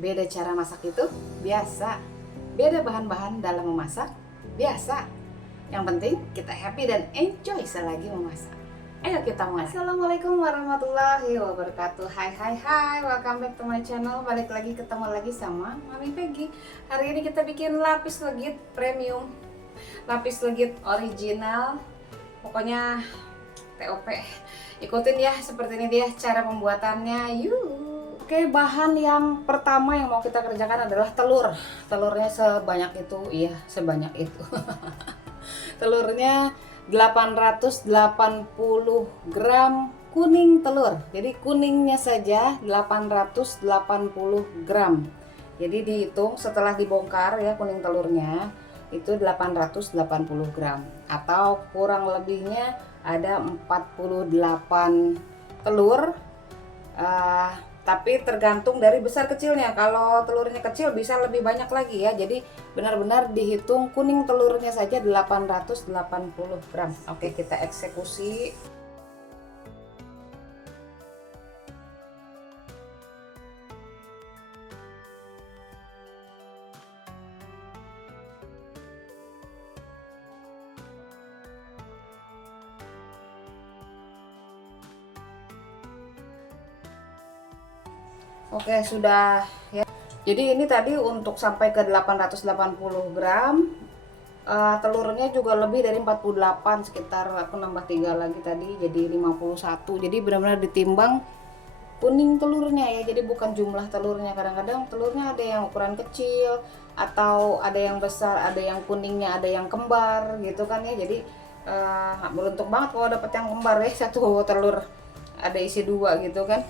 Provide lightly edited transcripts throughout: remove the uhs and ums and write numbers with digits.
Beda cara masak itu biasa. Beda bahan-bahan dalam memasak biasa. Yang penting kita happy dan enjoy selagi memasak. Ayo kita mulai. Assalamualaikum warahmatullahi wabarakatuh. Hai, welcome back to my channel. Balik lagi, ketemu lagi sama Mami Peggy. Hari ini kita bikin lapis legit premium, lapis legit original. Pokoknya TOP. Ikutin ya, seperti ini dia cara pembuatannya. Yuk. Oke, bahan yang pertama yang mau kita kerjakan adalah telur. Telurnya sebanyak itu, iya sebanyak itu. Telurnya 880 gram kuning telur. Jadi kuningnya saja 880 gram. Jadi dihitung setelah dibongkar ya kuning telurnya itu 880 gram atau kurang lebihnya ada 48 telur. Tapi tergantung dari besar kecilnya. Kalau telurnya kecil bisa lebih banyak lagi ya. Jadi benar-benar dihitung kuning telurnya saja 880 gram. Oke, kita eksekusi. Oke, sudah ya. Jadi ini tadi untuk sampai ke 880 gram. Telurnya juga lebih dari 48, sekitar aku nambah 3 lagi tadi jadi 51. Jadi benar-benar ditimbang kuning telurnya ya. Jadi bukan jumlah telurnya. Kadang-kadang telurnya ada yang ukuran kecil atau ada yang besar, ada yang kuningnya, ada yang kembar gitu kan ya. Jadi beruntung banget kalau dapet yang kembar ya, satu telur ada isi dua gitu kan.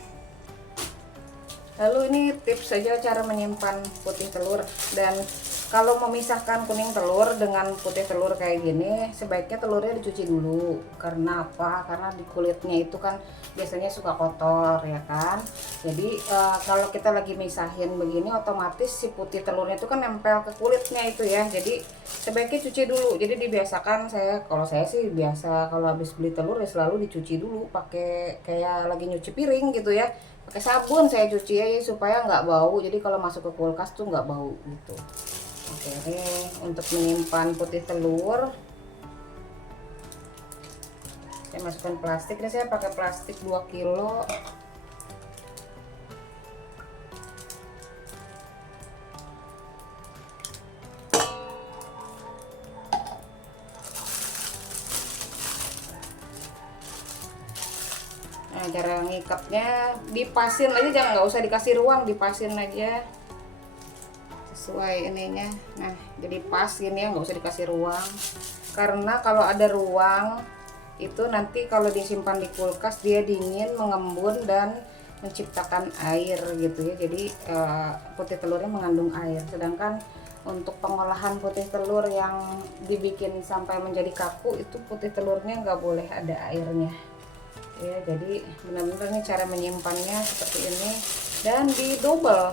Lalu ini tips saja cara menyimpan putih telur. Dan kalau memisahkan kuning telur dengan putih telur kayak gini, sebaiknya telurnya dicuci dulu. Karena apa? Karena di kulitnya itu kan biasanya suka kotor ya kan. Jadi kalau kita lagi misahin begini, otomatis si putih telurnya itu kan nempel ke kulitnya itu ya. Jadi sebaiknya cuci dulu. Jadi dibiasakan, kalau saya sih biasa kalau habis beli telur ya selalu dicuci dulu pakai kayak lagi nyuci piring gitu ya. Pakai sabun saya cuci ya supaya nggak bau. Jadi kalau masuk ke kulkas tuh nggak bau gitu. Oke, ini untuk menyimpan putih telur saya masukkan plastik. Ini saya pakai plastik 2 kilo. Nah, cara ngikatnya dipasin aja, jangan, nggak usah dikasih ruang, dipasin aja sesuai ininya. Nah, jadi pas gini ya, nggak usah dikasih ruang. Karena kalau ada ruang itu nanti kalau disimpan di kulkas dia dingin, mengembun dan menciptakan air gitu ya. Jadi putih telurnya mengandung air. Sedangkan untuk pengolahan putih telur yang dibikin sampai menjadi kaku itu putih telurnya nggak boleh ada airnya. Ya, jadi benar-benar nih cara menyimpannya seperti ini dan didouble.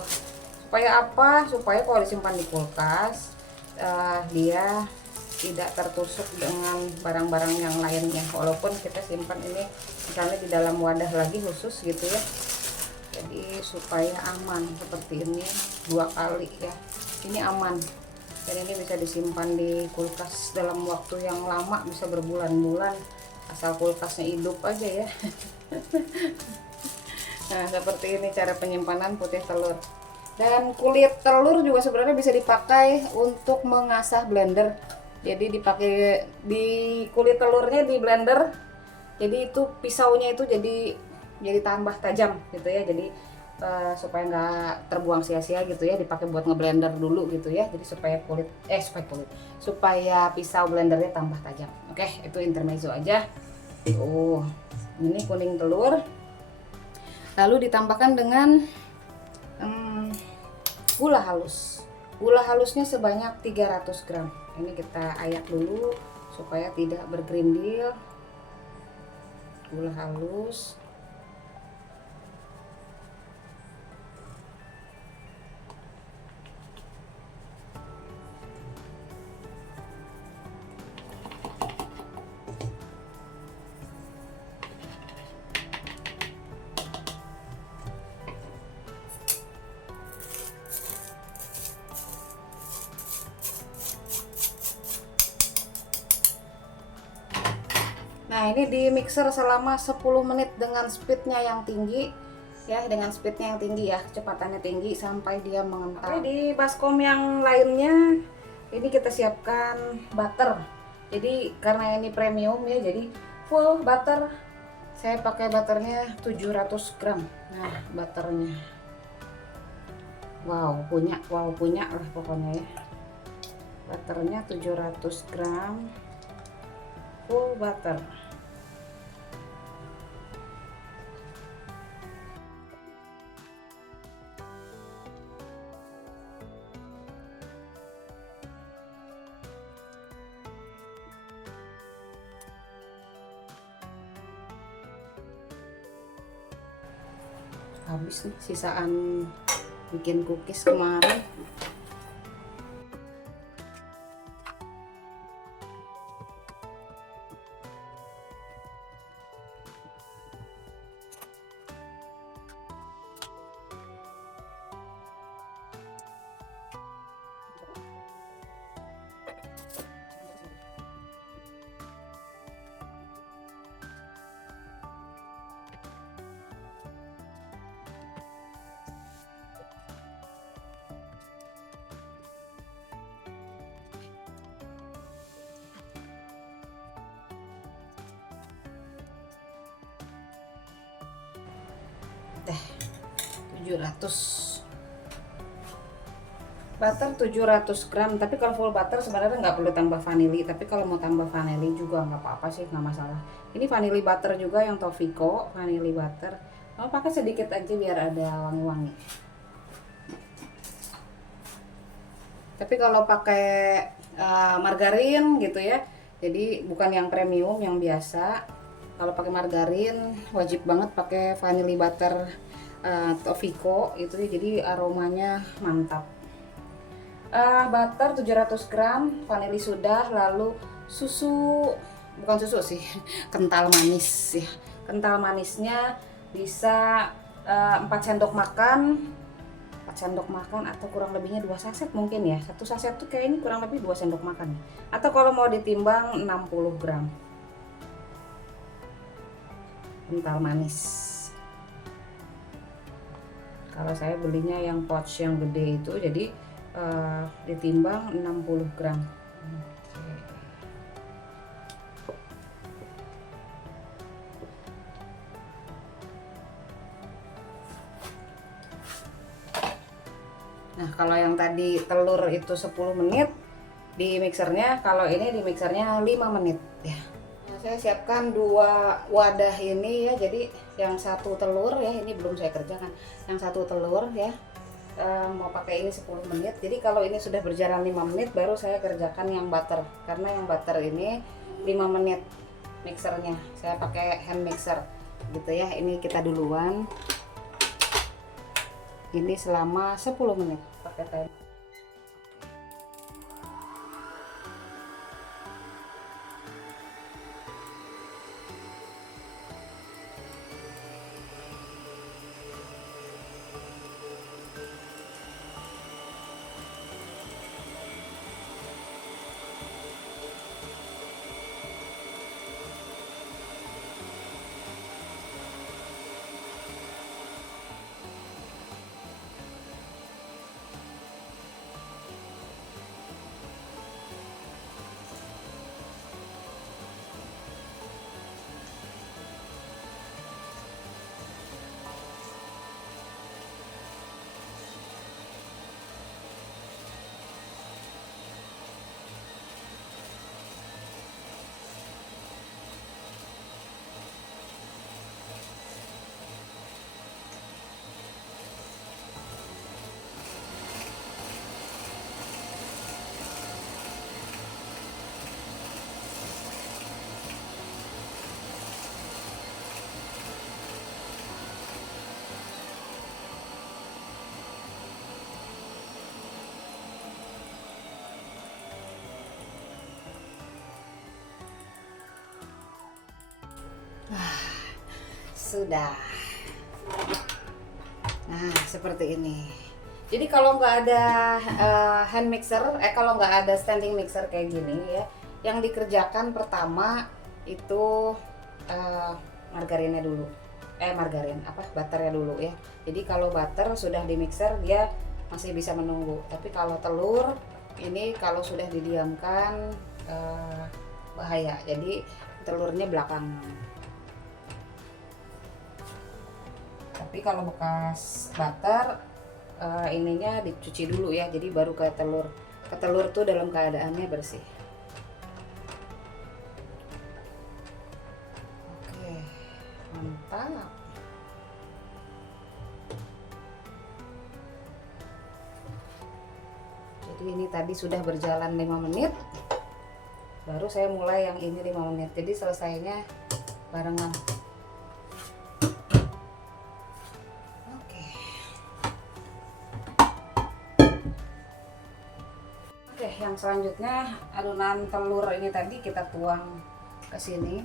Supaya apa? Supaya kalau disimpan di kulkas dia tidak tertusuk dengan barang-barang yang lainnya. Walaupun kita simpan ini misalnya di dalam wadah lagi khusus gitu ya. Jadi supaya aman seperti ini 2 kali ya. Ini aman. Dan ini bisa disimpan di kulkas dalam waktu yang lama, bisa berbulan-bulan. Asal kulkasnya hidup aja ya. Nah, seperti ini cara penyimpanan putih telur. Dan kulit telur juga sebenarnya bisa dipakai untuk mengasah blender. Jadi dipakai di kulit telurnya di blender. Jadi itu pisaunya itu jadi tambah tajam gitu ya. Jadi supaya nggak terbuang sia-sia gitu ya, dipakai buat ngeblender dulu gitu ya. Jadi supaya pisau blendernya tambah tajam. Oke, itu intermezzo aja. Ini kuning telur. Lalu ditambahkan dengan gula halus. Gula halusnya sebanyak 300 gram. Ini kita ayak dulu supaya tidak bergerindil. Gula halus. Nah, ini di mixer selama 10 menit dengan speednya yang tinggi ya, dengan speednya yang tinggi ya, kecepatannya tinggi sampai dia mengental. Oke, di baskom yang lainnya ini kita siapkan butter. Jadi karena ini premium ya, jadi full butter. Saya pakai butternya 700 gram. Nah, butternya wow punya lah pokoknya ya. Butternya 700 gram full butter. Habis nih sisaan bikin cookies kemarin. Teh 700 butter 700 gram. Tapi kalau full butter sebenarnya nggak perlu tambah vanili, tapi kalau mau tambah vanili juga nggak apa-apa sih, nggak masalah. Ini vanili butter juga yang Tofiko vanili butter. Mau pakai sedikit aja biar ada wangi-wangi. Tapi kalau pakai margarin gitu ya, jadi bukan yang premium, yang biasa. Kalau pakai margarin wajib banget pakai vanili butter Tofiko itu, jadi aromanya mantap. Butter 700 gram, vanili sudah, lalu susu, bukan susu sih, kental manis ya. Kental manisnya bisa 4 sendok makan, 4 sendok makan atau kurang lebihnya 2 saset mungkin ya. Satu saset tuh kayak ini kurang lebih 2 sendok makan. Atau kalau mau ditimbang 60 gram. Kental manis. Kalau saya belinya yang pouch yang gede itu, jadi ditimbang 60 gram. Nah, kalau yang tadi telur itu 10 menit di mixernya, kalau ini di mixernya 5 menit ya. Nah, saya siapkan 2 wadah ini ya, jadi yang satu telur ya, ini belum saya kerjakan. Yang satu telur ya, mau pakai ini 10 menit. Jadi kalau ini sudah berjalan 5 menit baru saya kerjakan yang butter, karena yang butter ini 5 menit mixernya. Saya pakai hand mixer gitu ya. Ini kita duluan, ini selama 10 menit pakai timer. Sudah. Nah, seperti ini. Jadi kalau nggak ada hand mixer, kalau nggak ada standing mixer kayak gini ya, yang dikerjakan pertama itu margarinnya dulu. Margarin apa butternya dulu ya. Jadi kalau butter sudah di mixer dia masih bisa menunggu. Tapi kalau telur ini kalau sudah didiamkan bahaya. Jadi telurnya belakangan. Tapi kalau bekas butter ininya dicuci dulu ya. Jadi baru ke telur. Ke telur tuh dalam keadaannya bersih. Oke, mantap. Jadi ini tadi sudah berjalan 5 menit. Baru saya mulai yang ini 5 menit. Jadi selesainya barengan. Oke, yang selanjutnya adonan telur ini tadi kita tuang ke sini.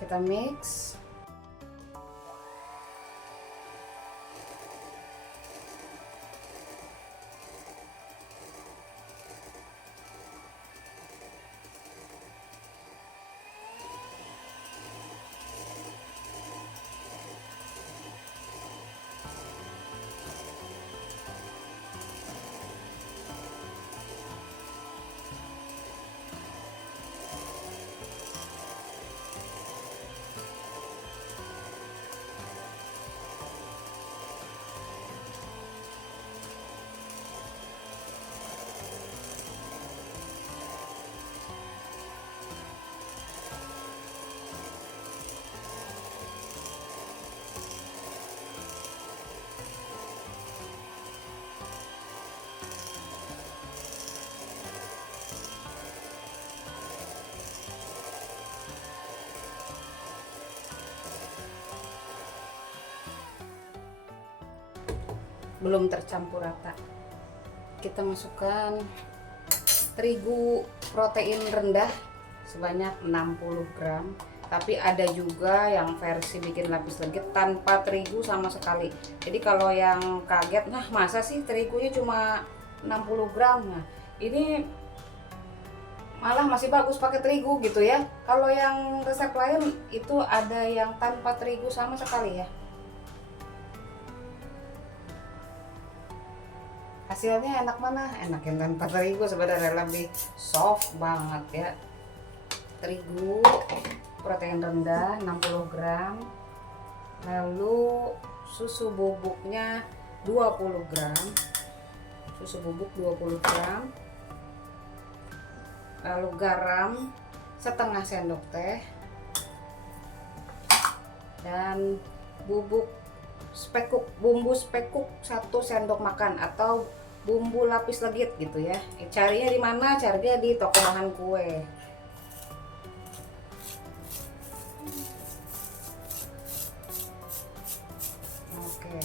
Kita mix. Belum tercampur rata. Kita masukkan terigu protein rendah sebanyak 60 gram. Tapi ada juga yang versi bikin lapis legit tanpa terigu sama sekali. Jadi kalau yang kaget, nah masa sih terigunya cuma 60 gram. Nah, ini malah masih bagus pakai terigu gitu ya. Kalau yang resep lain itu ada yang tanpa terigu sama sekali ya. Hasilnya enak mana? Enak yang tanpa terigu, sebenarnya lebih soft banget ya. Terigu protein rendah 60 gram, lalu susu bubuknya 20 gram, susu bubuk 20 gram, lalu garam setengah sendok teh, dan bumbu spekuk 1 sendok makan atau bumbu lapis legit gitu ya. Carinya di mana? Carinya di toko bahan kue. Oke,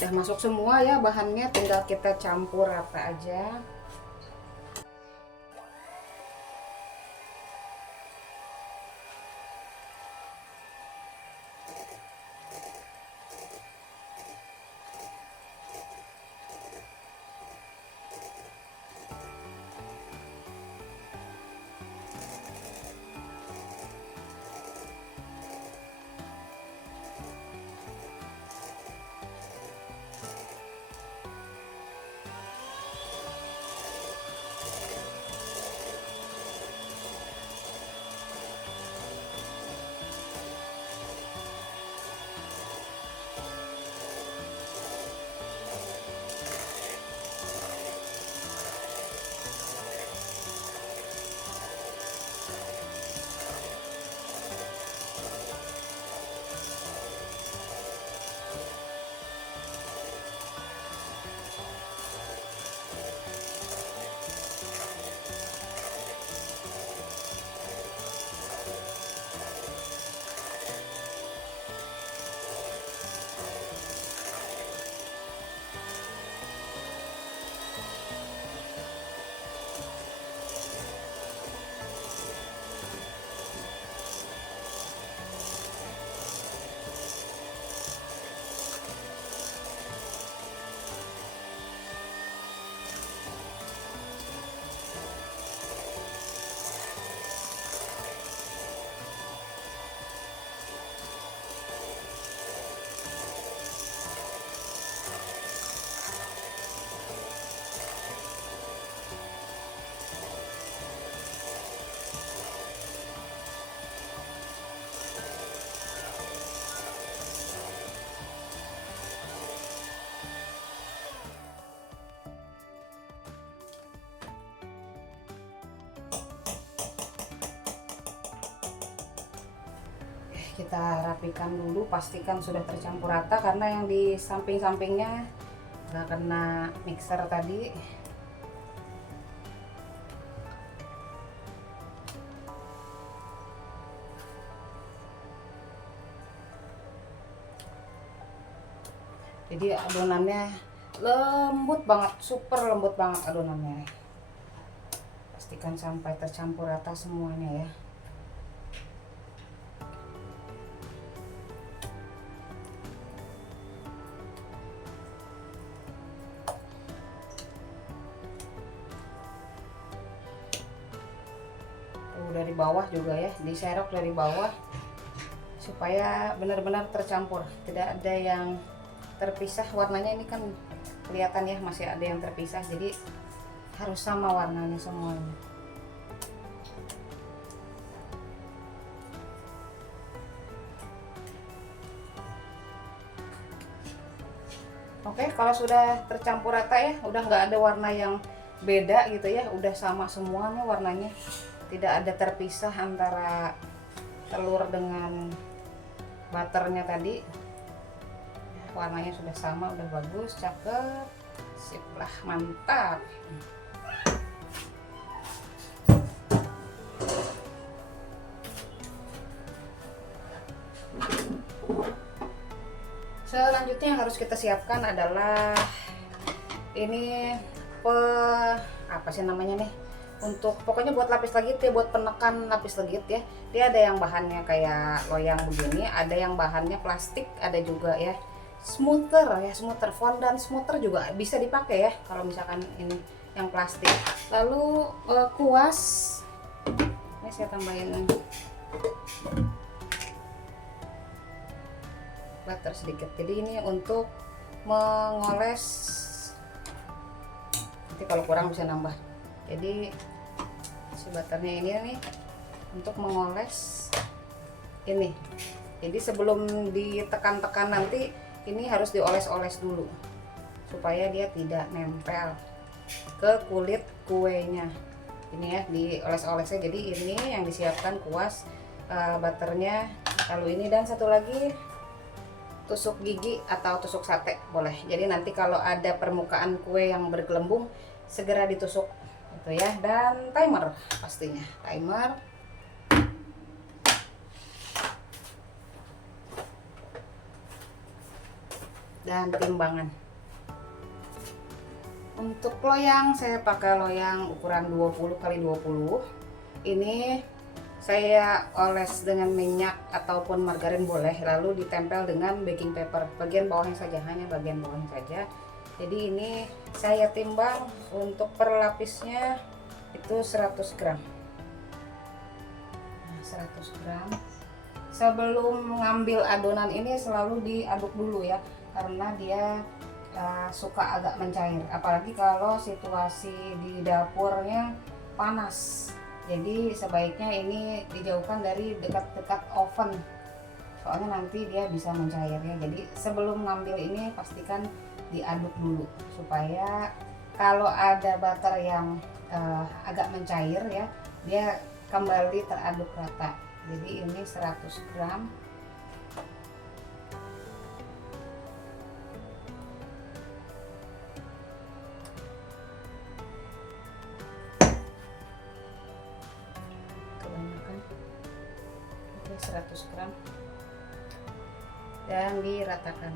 udah masuk semua ya bahannya, tinggal kita campur rata aja. kita rapikan dulu, pastikan sudah tercampur rata karena yang di samping-sampingnya nggak kena mixer tadi. Jadi adonannya lembut banget, super lembut banget adonannya. Pastikan sampai tercampur rata semuanya ya. Dari bawah juga ya, diserok dari bawah supaya benar-benar tercampur, tidak ada yang terpisah. Warnanya ini kan kelihatan ya, masih ada yang terpisah, jadi harus sama warnanya semuanya. Oke, kalau sudah tercampur rata ya, udah nggak ada warna yang beda gitu ya, udah sama semuanya warnanya, tidak ada terpisah antara telur dengan butternya tadi. Warnanya sudah sama, udah bagus, cakep, sip lah, mantap. Selanjutnya yang harus kita siapkan adalah ini apa sih namanya nih, untuk pokoknya buat lapis legit ya, buat penekan lapis legit ya. Dia ada yang bahannya kayak loyang begini, ada yang bahannya plastik, ada juga ya smoother ya, smoother fondant smoother juga bisa dipakai ya kalau misalkan ini yang plastik. Lalu kuas, ini saya tambahin butter sedikit, jadi ini untuk mengoles, nanti kalau kurang bisa nambah. Jadi si butternya ini nih untuk mengoles ini, jadi sebelum ditekan-tekan nanti ini harus dioles-oles dulu supaya dia tidak nempel ke kulit kuenya. Ini ya dioles-olesnya. Jadi ini yang disiapkan kuas, butternya, lalu ini, dan satu lagi tusuk gigi atau tusuk sate boleh. Jadi nanti kalau ada permukaan kue yang bergelembung segera ditusuk gitu ya. Dan timer, pastinya timer. Dan timbangan. Untuk loyang saya pakai loyang ukuran 20 x 20. Ini saya oles dengan minyak ataupun margarin boleh, lalu ditempel dengan baking paper bagian bawahnya saja, hanya bagian bawahnya saja. Jadi ini saya timbang untuk per lapisnya itu 100 gram. Nah, 100 gram. Sebelum ngambil adonan ini selalu diaduk dulu ya, karena dia suka agak mencair, apalagi kalau situasi di dapurnya panas. Jadi sebaiknya ini dijauhkan dari dekat-dekat oven, soalnya nanti dia bisa mencairnya. Jadi sebelum ngambil ini pastikan diaduk dulu supaya kalau ada butter yang agak mencair ya, dia kembali teraduk rata. Jadi ini 100 gram. Kebanyakan. Oke, 100 gram. Dan diratakan.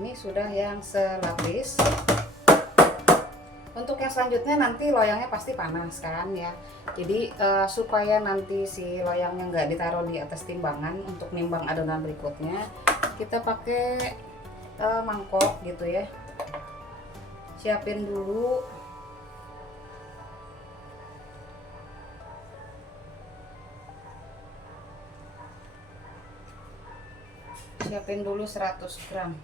Ini sudah yang selapis. Untuk yang selanjutnya nanti loyangnya pasti panas kan ya. Jadi supaya nanti si loyangnya nggak ditaruh di atas timbangan untuk nimbang adonan berikutnya, kita pakai mangkok gitu ya. Siapin dulu. siapin dulu 100 gram.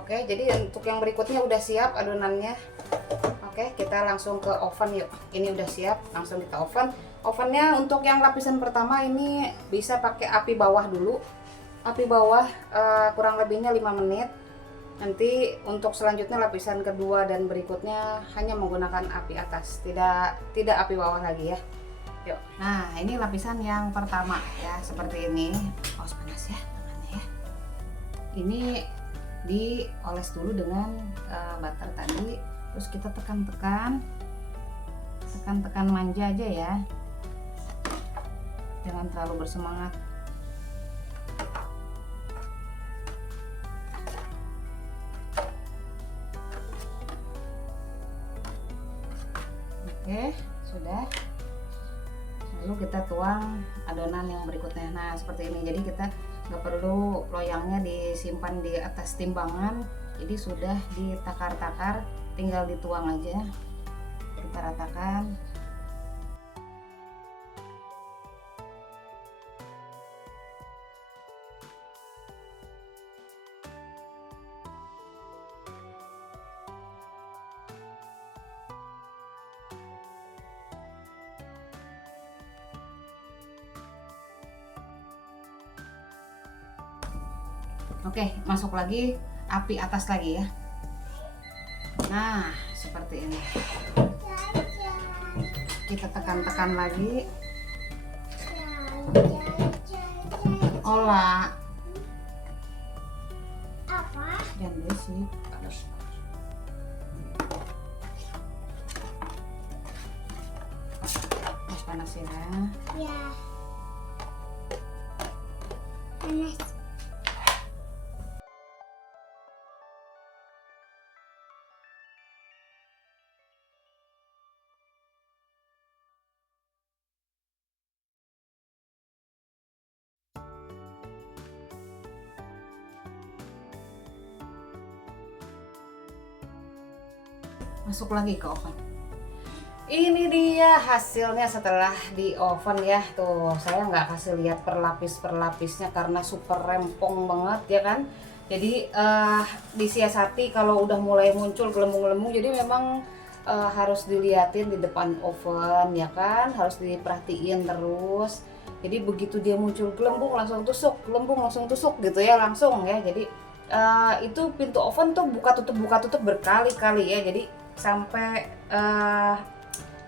Oke, jadi untuk yang berikutnya udah siap adonannya. Oke, kita langsung ke oven yuk. Ini udah siap, langsung kita oven. Ovennya untuk yang lapisan pertama ini bisa pakai api bawah dulu. Api bawah kurang lebihnya 5 menit. Nanti untuk selanjutnya lapisan kedua dan berikutnya hanya menggunakan api atas, tidak api bawah lagi ya. Yuk. Nah, ini lapisan yang pertama ya, seperti ini. Oh, panas ya tangannya ya. Ini dioles dulu dengan butter tadi, terus kita tekan-tekan manja aja ya, jangan terlalu bersemangat. Oke, sudah. Lalu kita tuang adonan yang berikutnya. Nah, seperti ini. Jadi kita nggak perlu loyangnya disimpan di atas timbangan, jadi sudah ditakar-takar, tinggal dituang aja, kita ratakan. Oke, masuk lagi api atas lagi ya. Nah, seperti ini. Kita tekan-tekan lagi. Olah. Apa? Jangan berisik. Mas panas ya. Ya. Panas. Masuk lagi ke oven. Ini dia hasilnya setelah di oven ya. Tuh, saya nggak kasih lihat per lapisnya karena super rempong banget ya kan. Jadi disiasati kalau udah mulai muncul gelembung-gelembung, jadi memang harus diliatin di depan oven ya kan, harus diperhatiin terus. Jadi begitu dia muncul gelembung langsung tusuk, gelembung langsung tusuk gitu ya, langsung ya. Jadi itu pintu oven tuh buka tutup berkali-kali ya. Jadi sampai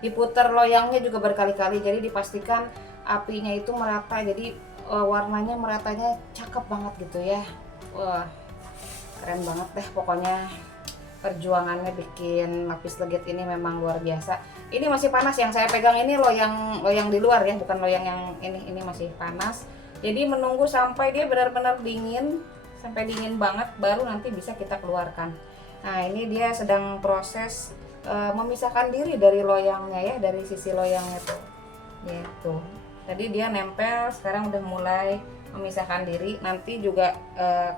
diputar loyangnya juga berkali-kali, jadi dipastikan apinya itu merata, jadi warnanya meratanya cakep banget gitu ya. Wah, keren banget deh pokoknya. Perjuangannya bikin lapis legit ini memang luar biasa. Ini masih panas, yang saya pegang ini loyang di luar ya, bukan loyang yang ini masih panas. Jadi menunggu sampai dia benar-benar dingin, sampai dingin banget baru nanti bisa kita keluarkan. Nah, ini dia sedang proses memisahkan diri dari loyangnya ya, dari sisi loyangnya tuh. Gitu. Tadi dia nempel, sekarang udah mulai memisahkan diri. Nanti juga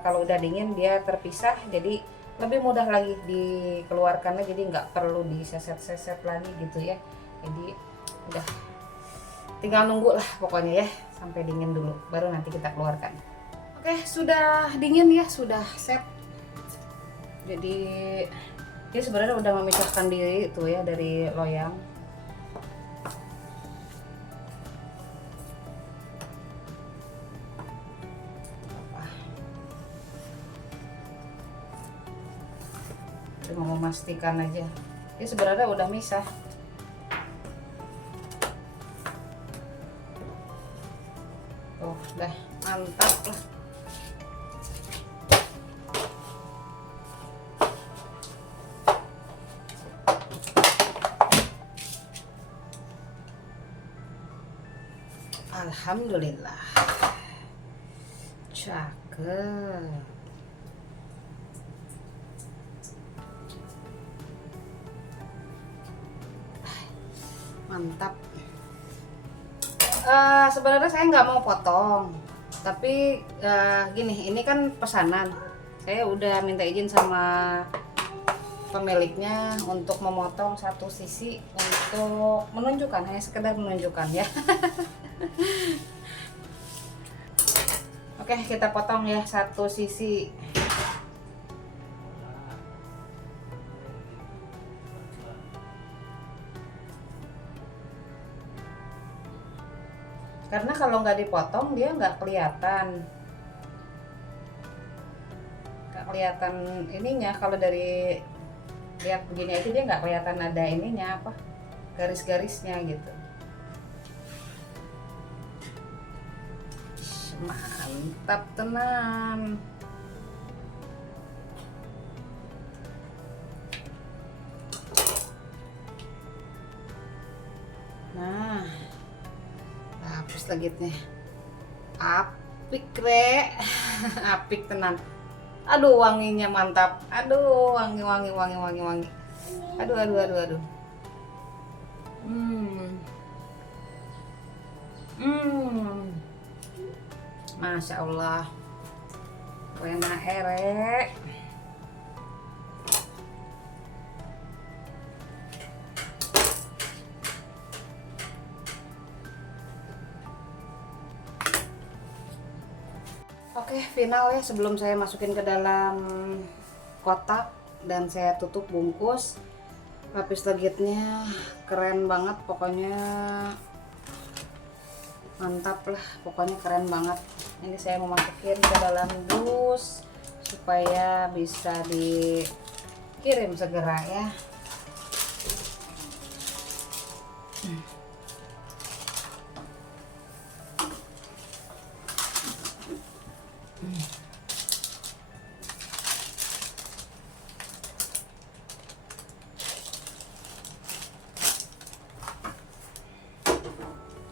kalau udah dingin dia terpisah, jadi lebih mudah lagi dikeluarkannya, jadi nggak perlu diseset-seset lagi gitu ya. Jadi udah tinggal nunggu lah pokoknya ya, sampai dingin dulu baru nanti kita keluarkan. Oke, sudah dingin ya, sudah set. Jadi dia sebenarnya udah memisahkan diri itu ya dari loyang. Cuma memastikan aja. Dia sebenarnya udah misah. Tuh, udah mantap lah. Alhamdulillah, cakep. Mantap. Sebenarnya saya nggak mau potong, Tapi gini, ini kan pesanan. Saya udah minta izin sama pemiliknya untuk memotong satu sisi untuk menunjukkan, hanya sekedar menunjukkan ya. Oke, kita potong ya satu sisi. Karena kalau nggak dipotong dia nggak kelihatan ininya. Kalau dari lihat begini aja dia nggak kelihatan ada ininya, apa, garis-garisnya gitu. Mantap tenan. Nah, hapus legitnya. Apik rek. Apik tenan. Aduh, wanginya mantap. Aduh, wangi. Aduh. Masya Allah. Wena erek. Oke, final ya, sebelum saya masukin ke dalam kotak dan saya tutup bungkus. Lapis legitnya keren banget, pokoknya mantap lah, pokoknya keren banget. Ini saya mau masukin ke dalam dus supaya bisa dikirim segera ya.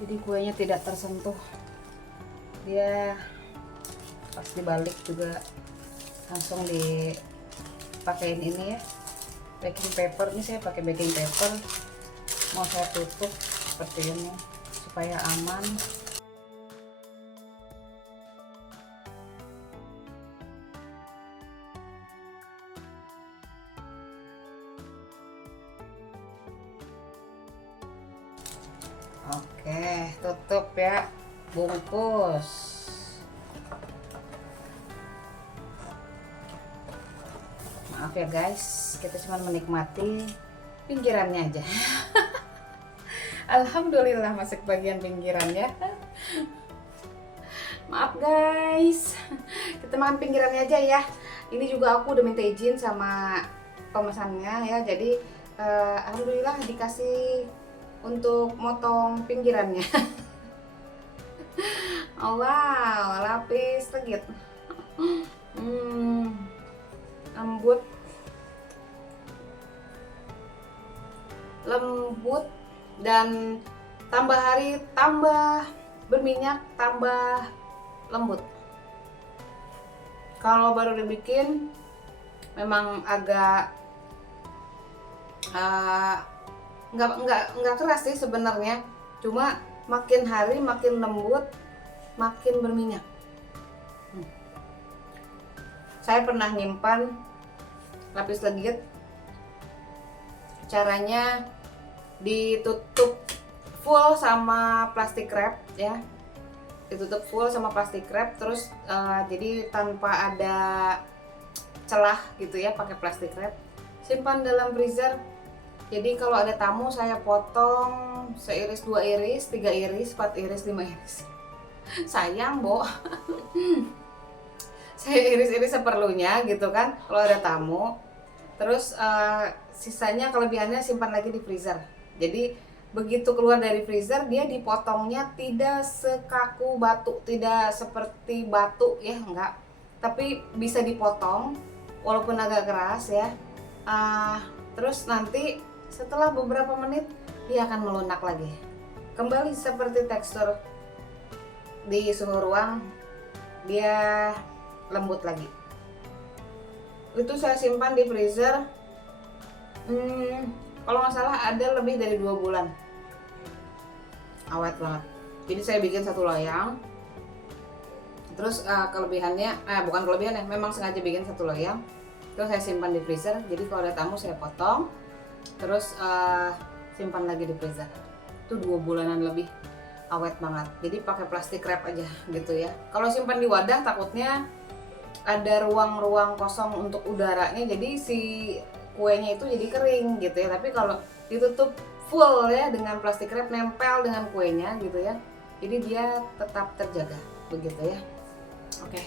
Jadi kuenya tidak tersentuh, dia pas dibalik juga langsung dipakein ini ya, baking paper. Ini saya pakai baking paper, mau saya tutup seperti ini supaya aman. Oke, tutup ya, bungkus. Maaf ya guys, kita cuma menikmati pinggirannya aja. Alhamdulillah masih bagian pinggirannya. Maaf guys, kita makan pinggirannya aja ya. Ini juga aku udah minta izin sama pemesannya ya, jadi alhamdulillah dikasih untuk motong pinggirannya. Oh wow, lapis legit. Lembut dan tambah hari tambah berminyak, tambah lembut. Kalau baru dibikin memang agak nggak keras sih sebenarnya, cuma makin hari makin lembut, makin berminyak. Saya pernah nyimpan lapis legit, caranya ditutup full sama plastik wrap ya, ditutup full sama plastik wrap, terus jadi tanpa ada celah gitu ya, pakai plastik wrap, simpan dalam freezer. Jadi kalau ada tamu saya potong seiris, 2 iris, 3 iris, 4 iris, 5 iris. Sayang, Bo. Saya iris-iris seperlunya gitu kan kalau ada tamu. Terus sisanya kelebihannya simpan lagi di freezer. Jadi begitu keluar dari freezer dia dipotongnya tidak sekaku batu, tidak seperti batu ya, enggak. Tapi bisa dipotong walaupun agak keras ya. Terus nanti setelah beberapa menit dia akan melunak lagi, kembali seperti tekstur di suhu ruang, dia lembut lagi. Itu saya simpan di freezer kalau nggak salah ada lebih dari 2 bulan, awet banget. Jadi saya bikin satu loyang, Terus kelebihannya, bukan kelebihannya, memang sengaja bikin 1 loyang. Terus saya simpan di freezer, jadi kalau ada tamu saya potong, terus simpan lagi di freezer. Itu 2 bulanan lebih, awet banget. Jadi pakai plastik wrap aja gitu ya. Kalau simpan di wadah takutnya ada ruang-ruang kosong untuk udaranya, jadi si kuenya itu jadi kering gitu ya. Tapi kalau ditutup full ya dengan plastik wrap, nempel dengan kuenya gitu ya, jadi dia tetap terjaga begitu ya. Oke,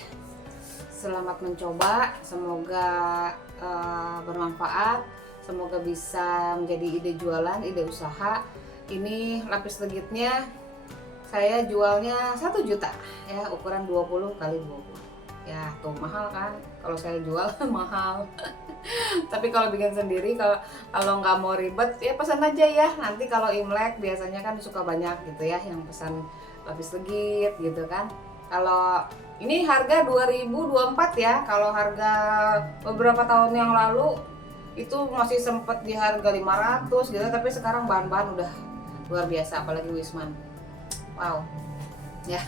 selamat mencoba, semoga bermanfaat, semoga bisa menjadi ide jualan, ide usaha. Ini lapis legitnya saya jualnya 1 juta ya, ukuran 20 kali 20 ya. Tuh mahal kan kalau saya jual mahal. Tapi kalau bikin sendiri, kalau nggak mau ribet ya pesan aja ya. Nanti kalau Imlek biasanya kan suka banyak gitu ya yang pesan lapis legit gitu kan. Kalau ini harga 2024 ya. Kalau harga beberapa tahun yang lalu itu masih sempet di harga 500 gitu, tapi sekarang bahan-bahan udah luar biasa, apalagi Wisman. Wow ya.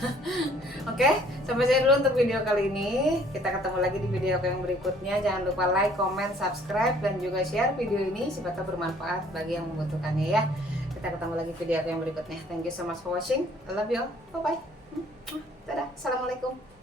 Oke, sampai sini dulu untuk video kali ini. Kita ketemu lagi di video yang berikutnya. Jangan lupa like, comment, subscribe, dan juga share video ini, siapa tahu bermanfaat bagi yang membutuhkannya ya. Kita ketemu lagi video yang berikutnya. Thank you so much for watching. I love you all. Bye bye. Dadah. Assalamualaikum.